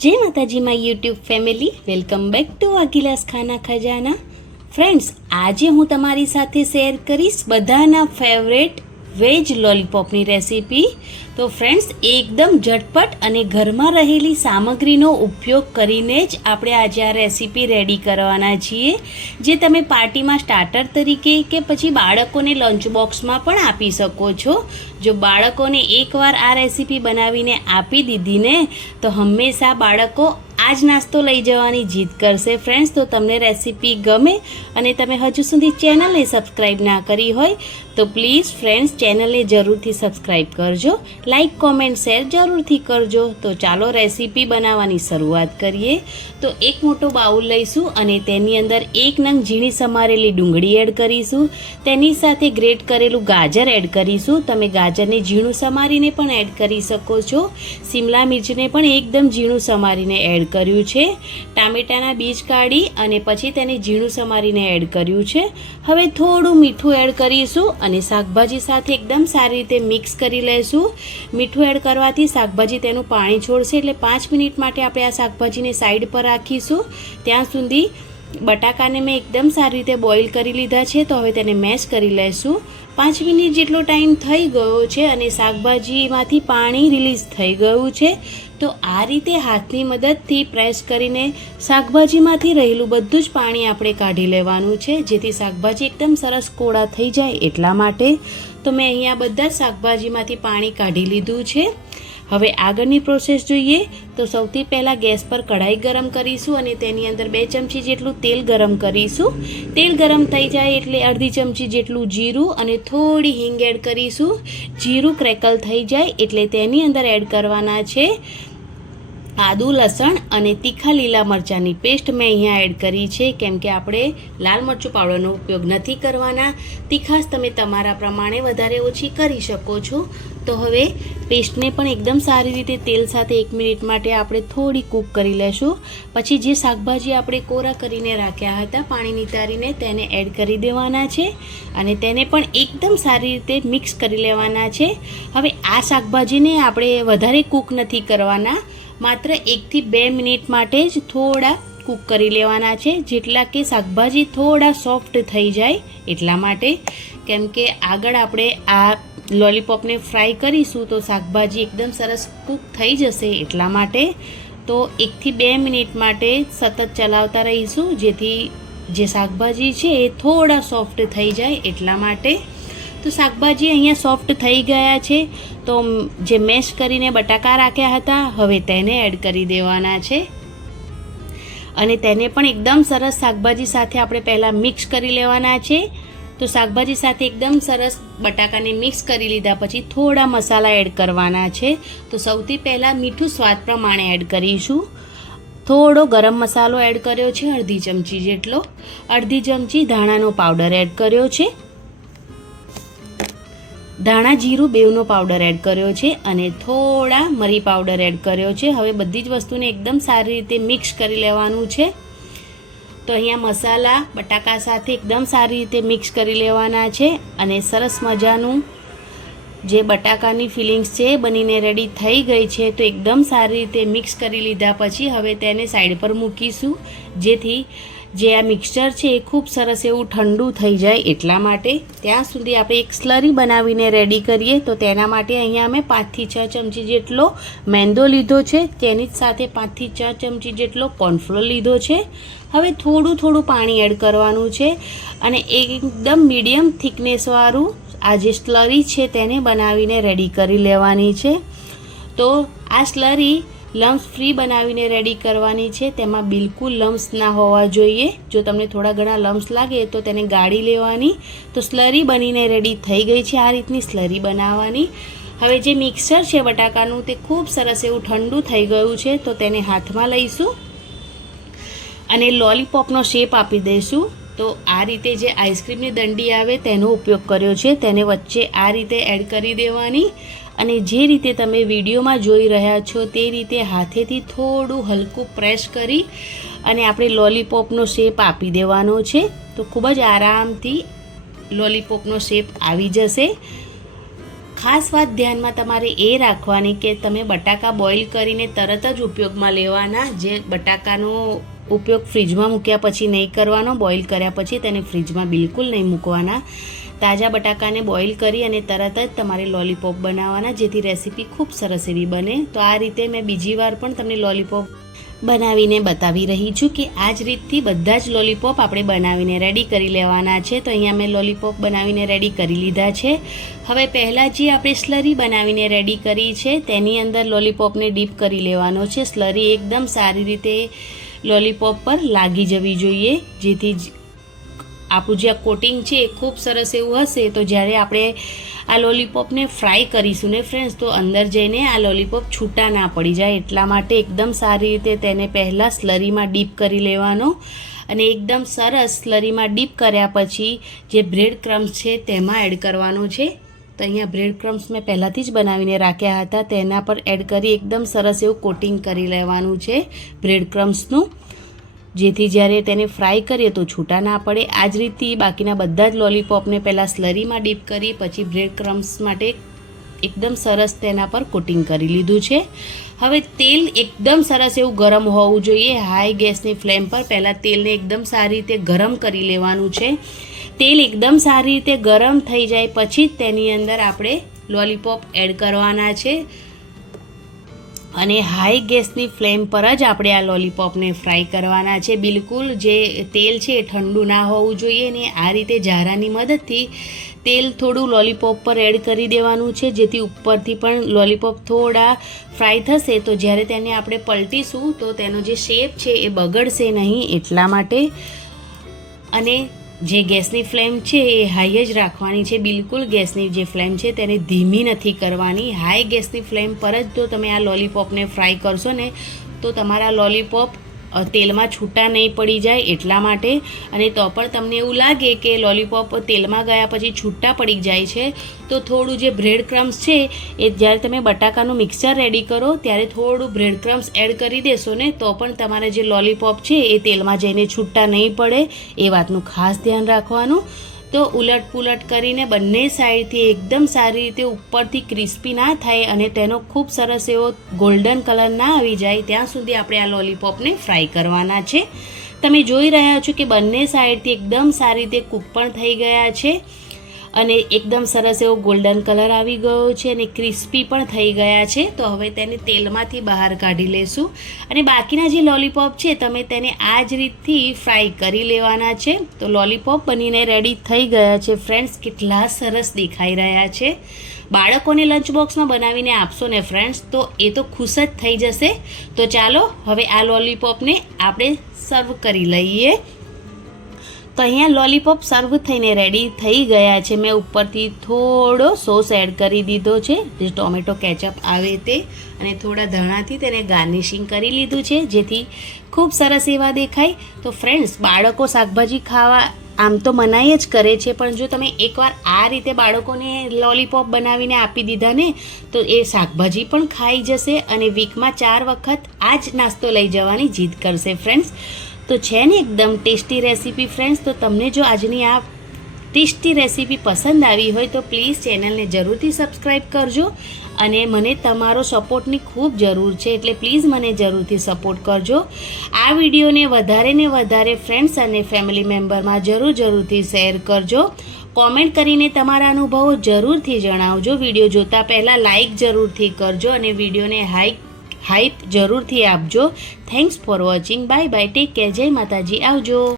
જય માતાજીમાં YouTube family. Welcome back to Akhilas Khana Khazana. Friends આજે હું તમારી સાથે શેર કરીશ બધાના ફેવરેટ વેજ લોલીપોપની રેસીપી. તો ફ્રેન્ડ્સ એકદમ ઝટપટ અને ઘરમાં રહેલી સામગ્રીનો ઉપયોગ કરીને જ આપણે આજે આ રેસીપી રેડી કરવાના છીએ, જે તમે પાર્ટીમાં સ્ટાર્ટર તરીકે કે પછી બાળકોને લંચ બોક્સમાં પણ આપી શકો છો. જો બાળકોને એકવાર આ રેસીપી બનાવીને આપી દીધીને તો હંમેશા બાળકો આ જ નાસ્તો લઈ જવાની જીદ કરશે. ફ્રેન્ડ્સ તો તમને રેસીપી ગમે અને તમે હજુ સુધી ચેનલને સબસ્ક્રાઈબ ના કરી હોય, તો પ્લીઝ ફ્રેન્ડ્સ ચેનલને જરૂરથી સબસ્ક્રાઈબ કરજો. લાઈક કોમેન્ટ શેર જરૂરથી કરજો. તો ચાલો રેસીપી બનાવવાની શરૂઆત કરીએ. તો એક મોટો બાઉલ લઈશું અને તેની અંદર એક નંગ ઝીણી સમારેલી ડુંગળી એડ કરીશું. તેની સાથે ગ્રેટ કરેલું ગાજર એડ કરીશું. તમે ગાજરને ઝીણું સમારીને પણ એડ કરી શકો છો. શિમલા મિર્ચને પણ એકદમ ઝીણું સમારીને એડ કર્યું છે. ટામેટાના બીજ કાઢી અને પછી તેને ઝીણું સમારીને એડ કર્યું છે. હવે થોડું મીઠું એડ કરીશું અને શાકભાજી સાથે એકદમ સારી રીતે મિક્સ કરી લઈશું મીઠું એડ કરવાથી શાકભાજી તેનું પાણી છોડશે એટલે પાંચ મિનિટ માટે આપણે આ શાકભાજીને સાઈડ પર રાખીશું. ત્યાં સુધી બટાકાને મેં એકદમ સારી રીતે બોઇલ કરી લીધા છે તો હવે તેને મેશ કરી લઈશું પાંચ મિનિટ જેટલો ટાઈમ થઈ ગયો છે અને શાકભાજીમાંથી પાણી રિલીઝ થઈ ગયું છે. તો આ રીતે હાથની મદદથી પ્રેસ કરીને શાકભાજીમાંથી રહેલું બધું જ પાણી આપણે કાઢી લેવાનું છે. જેથી શાકભાજી એકદમ સરસ કોળા થઈ જાય એટલા માટે તો મેં અહીંયા બધા જ શાકભાજીમાંથી પાણી કાઢી લીધું છે. હવે આગળની પ્રોસેસ જોઈએ તો સૌથી પહેલાં ગેસ પર કઢાઈ ગરમ કરીશું અને તેની અંદર બે ચમચી જેટલું તેલ ગરમ કરીશું. તેલ ગરમ થઈ જાય એટલે અડધી ચમચી જેટલું જીરું અને થોડી હિંગ એડ કરીશું. જીરું ક્રેકલ થઈ જાય એટલે તેની અંદર એડ કરવાના છે. આદુ, લસણ અને તીખા લીલા મરચાંની પેસ્ટ મેં અહીંયા એડ કરી છે. કેમ કે આપણે લાલ મરચું પાવડરનો ઉપયોગ નથી કરવાના. તીખાશ તમે તમારા પ્રમાણે વધારે ઓછી કરી શકો છો. તો હવે પેસ્ટને પણ એકદમ સારી રીતે તેલ સાથે એક મિનિટ માટે આપણે થોડી કૂક કરી લેશું. પછી જે શાકભાજી આપણે કોરા કરીને રાખ્યા હતા, પાણી નિતારીને તેને એડ કરી દેવાના છે અને તેને પણ એકદમ સારી રીતે મિક્સ કરી લેવાના છે. હવે આ શાકભાજીને આપણે વધારે કૂક નથી કરવાના. માત્ર એકથી બે મિનિટ માટે જ થોડા કૂક કરી લેવાના છે, જેટલા કે શાકભાજી થોડા સોફ્ટ થઈ જાય એટલા માટે. કેમ કે આગળ આપણે આ લોલીપોપને ફ્રાય કરીશું તો શાકભાજી એકદમ સરસ કૂક થઈ જશે એટલા માટે. તો એકથી બે મિનિટ માટે સતત ચલાવતા રહીશું, જેથી જે શાકભાજી છે એ થોડા સોફ્ટ થઈ જાય એટલા માટે. તો શાકભાજી અહીંયા સોફ્ટ થઈ ગયા છે. તો જે મેશ કરીને બટાકા રાખ્યા હતા, હવે તેને એડ કરી દેવાના છે. અને તેને પણ એકદમ સરસ શાકભાજી સાથે આપણે પહેલાં મિક્સ કરી લેવાના છે. તો શાકભાજી સાથે એકદમ સરસ બટાકાને મિક્સ કરી લીધા પછી થોડા મસાલા એડ કરવાના છે. તો સૌથી પહેલાં મીઠું સ્વાદ પ્રમાણે એડ કરીશું. થોડો ગરમ મસાલો એડ કર્યો છે, અડધી ચમચી જેટલો. અડધી ચમચી ધાણાનો પાવડર એડ કર્યો છે. ધાણા જીરું બેવનો પાવડર એડ કર્યો છે અને થોડા મરી પાવડર એડ કર્યો છે. હવે બધી જ વસ્તુને એકદમ સારી રીતે મિક્સ કરી લેવાનું છે. તો અહીંયા મસાલા, બટાકા સાથે એકદમ સારી રીતે મિક્સ કરી લેવાના છે અને સરસ મજાનું જે બટાકાની ફિલિંગ્સ છે બનીને રેડી થઈ ગઈ છે. તો એકદમ સારી રીતે મિક્સ કરી લીધા પછી હવે તેને સાઈડ પર મૂકીશું. જેથી જે આ મિક્સચર છે એ ખૂબ સરસ એવું ઠંડુ થઈ જાય એટલા માટે. ત્યાં સુધી આપણે એક સ્લરી બનાવીને રેડી કરીએ. તો તેના માટે અહીંયા અમે પાંચથી છ ચમચી જેટલો મેંદો લીધો છે. તેની જ સાથે પાંચથી છ ચમચી જેટલો કોર્નફ્લોર લીધો છે. હવે થોડું થોડું પાણી એડ કરવાનું છે. અને એકદમ મીડિયમ થિકનેસવાળું આ જે સ્લરી છે તેને બનાવીને રેડી કરી લેવાની છે. તો આ સ્લરી લમ્સ ફ્રી બનાવીને રેડી કરવાની છે. તેમાં બિલકુલ લમ્સ ના હોવા જોઈએ. જો તમને થોડા ઘણા લમ્સ લાગે તો તેને ગાળી લેવાની. તો સ્લરી બનીને રેડી થઈ ગઈ છે આ રીતની સ્લરી બનાવવાની. હવે જે મિક્સર છે બટાકાનું તે ખૂબ સરસ એવું ઠંડુ થઈ ગયું છે તો તેને હાથમાં લઈશું. અને લોલીપોપનો શેપ આપી દઈશું. તો આ રીતે જે આઈસ્ક્રીમની દંડી આવે તેનો ઉપયોગ કર્યો છે. તેને વચ્ચે આ રીતે એડ કરી દેવાની. અને જે રીતે તમે વિડીયોમાં જોઈ રહ્યા છો તે રીતે હાથેથી થોડું હલકું પ્રેસ કરી અને આપણે લોલીપોપનો શેપ આપી દેવાનો છે. તો ખૂબ જ આરામથી લોલીપોપનો શેપ આવી જશે. ખાસ વાત ધ્યાનમાં તમારે એ રાખવાની કે તમે બટાકા બોઇલ કરીને તરત જ ઉપયોગમાં લેવાના. જે બટાકાનો ઉપયોગ ફ્રીજમાં મૂક્યા પછી નહીં કરવાનો, બોઇલ કર્યા પછી તેને ફ્રીજમાં બિલકુલ નહીં મૂકવાના. તાજા બટાકાને બોઇલ કરી અને તરત જ તમારે લોલીપોપ બનાવવાના, જેથી રેસીપી ખૂબ સરસ એવી બને. તો આ રીતે મેં બીજી વાર પણ તમને લોલીપોપ બનાવીને બતાવી રહી છું કે આ જ રીતથી બધા જ લોલીપોપ આપણે બનાવીને રેડી કરી લેવાના છે. તો અહીંયા મેં લોલીપોપ બનાવીને રેડી કરી લીધા છે. હવે પહેલાં જે આપણે સ્લરી બનાવીને રેડી કરી છે, તેની અંદર લોલીપોપને ડીપ કરી લેવાનો છે. સ્લરી એકદમ સારી રીતે લોલીપોપ પર લાગી જવી જોઈએ, જેથી આપણું જે કોટિંગ છે એ ખૂબ સરસ એવું હશે, તો જ્યારે આપણે આ લોલીપોપને ફ્રાય કરીશું ને ફ્રેન્ડ્સ તો અંદર જઈને આ લોલીપોપ છૂટા ના પડી જાય. એટલા માટે એકદમ સારી રીતે તેને પહેલાં સ્લરીમાં ડીપ કરી લેવાનો અને એકદમ સરસ સ્લરીમાં ડીપ કર્યા પછી જે બ્રેડ ક્રમ્સ છે તેમાં એડ કરવાનો છે. તો અહીંયા બ્રેડ ક્રમ્સ મેં પહેલાંથી જ બનાવીને રાખ્યા હતા, તેના પર એડ કરી એકદમ સરસ એવું કોટિંગ કરી લેવાનું છે બ્રેડ ક્રમ્સનું જેથી જ્યારે તેને ફ્રાય કરીએ તો છૂટા ના પડે. આ જ રીતથી બાકીના બધા જ લોલીપોપને પહેલાં સ્લરીમાં ડીપ કરી, પછી બ્રેડ ક્રમ્સ માટે એકદમ સરસ તેના પર કોટિંગ કરી લીધું છે. હવે તેલ એકદમ સરસ એવું ગરમ હોવું જોઈએ. હાઈ ગેસની ફ્લેમ પર પહેલાં તેલને એકદમ સારી રીતે ગરમ કરી લેવાનું છે. તેલ એકદમ સારી રીતે ગરમ થઈ જાય પછી જ તેની અંદર આપણે લોલીપોપ એડ કરવાના છે. અને હાઈ ગેસની ફ્લેમ પર જ આપણે આ લોલીપોપને ફ્રાય કરવાના છે. બિલકુલ જે તેલ છે એ ઠંડુ ના હોવું જોઈએ ને આ રીતે ઝારાની મદદથી તેલ થોડું લોલીપોપ પર એડ કરી દેવાનું છે. જેથી ઉપરથી પણ લોલીપોપ થોડા ફ્રાય થશે તો જ્યારે તેને આપણે પલટીશું તો તેનો જે શેપ છે એ બગડશે નહીં એટલા માટે. અને જે ગેસની ફ્લેમ છે એ હાઈ જ રાખવાની છે. બિલકુલ ગેસની જે ફ્લેમ છે તેને ધીમી નથી કરવાની. હાઈ ગેસની ફ્લેમ પર જ જો તમે આ લોલીપોપને ફ્રાય કરશો ને, તો તમારા લોલીપોપ તેલમાં છૂટા નહીં પડી જાય એટલા માટે. અને તો પણ તમને એવું લાગે કે લોલીપોપ તેલમાં ગયા પછી છૂટા પડી જાય છે, તો થોડું જે બ્રેડ ક્રમ્સ છે, એ જ્યારે તમે બટાકાનું મિક્સર રેડી કરો, ત્યારે થોડું બ્રેડ ક્રમ્સ એડ કરી દેશો ને, તો પણ તમારે જે લોલીપોપ છે, એ તેલમાં જઈને છૂટા નહીં પડે, એ વાતનું ખાસ ધ્યાન રાખવાનું. તો ઉલટ પુલટ કરીને બંને સાઈડથી એકદમ સારી રીતે ઉપરથી ક્રિસ્પી ના થાય અને તેનો ખૂબ સરસ એવો ગોલ્ડન કલર ના આવી જાય, ત્યાં સુધી આપણે આ લોલીપોપને ફ્રાય કરવાના છે. તમે જોઈ રહ્યા છો કે બંને સાઈડથી એકદમ સારી રીતે કૂક પણ થઈ ગયા છે. અને એકદમ સરસ એવો ગોલ્ડન કલર આવી ગયો છે અને ક્રિસ્પી પણ થઈ ગયા છે. તો હવે તેને તેલમાંથી બહાર કાઢી લેશું. અને બાકીના જે લોલીપોપ છે, તમે તેને આ જ રીતથી ફ્રાય કરી લેવાના છે. તો લોલીપોપ બનીને રેડી થઈ ગયા છે ફ્રેન્ડ્સ કેટલા સરસ દેખાઈ રહ્યા છે. બાળકોને લંચ બોક્સમાં બનાવીને આપશો ને ફ્રેન્ડ્સ તો એ તો ખુશ જ થઈ જશે. તો ચાલો, હવે આ લોલીપોપને આપણે સર્વ કરી લઈએ. તો અહીંયા લોલીપોપ સર્વ થઈને રેડી થઈ ગયા છે. મેં ઉપરથી થોડો સોસ એડ કરી દીધો છે. જે ટોમેટો કેચઅપ આવે તે અને થોડા ધાણાથી તેને ગાર્નિશિંગ કરી લીધું છે. જેથી ખૂબ સરસ એવા દેખાય. તો ફ્રેન્ડ્સ બાળકો શાકભાજી ખાવા આમ તો મનાઈ જ કરે છે, પણ જો તમે એકવાર આ રીતે બાળકોને લોલીપોપ બનાવીને આપી દીધા ને, તો એ શાકભાજી પણ ખાઈ જશે અને વીકમાં ચાર વખત આ જ નાસ્તો લઈ જવાની જીદ કરશે. ફ્રેન્ડ્સ તો છે ને એકદમ ટેસ્ટી રેસીપી ફ્રેન્ડ્સ તો તમને જો આજની આ ટેસ્ટી રેસીપી પસંદ આવી હોય તો પ્લીઝ ચેનલને જરૂરથી સબસ્ક્રાઈબ કરજો અને મને તમારો સપોર્ટની ખૂબ જરૂર છે, એટલે પ્લીઝ મને જરૂરથી સપોર્ટ કરજો. આ વિડીયોને વધારે ને વધારે ફ્રેન્ડ્સ અને ફેમિલી મેમ્બરમાં જરૂર જરૂરથી શેર કરજો. કોમેન્ટ કરીને તમારા અનુભવો જરૂરથી જણાવજો. વીડિયો જોતા પહેલાં લાઇક જરૂરથી કરજો અને વિડીયોને હાઈક હાઈપ જરૂરથી આપજો. Thanks for watching bye bye take care જય માતાજી. આવજો.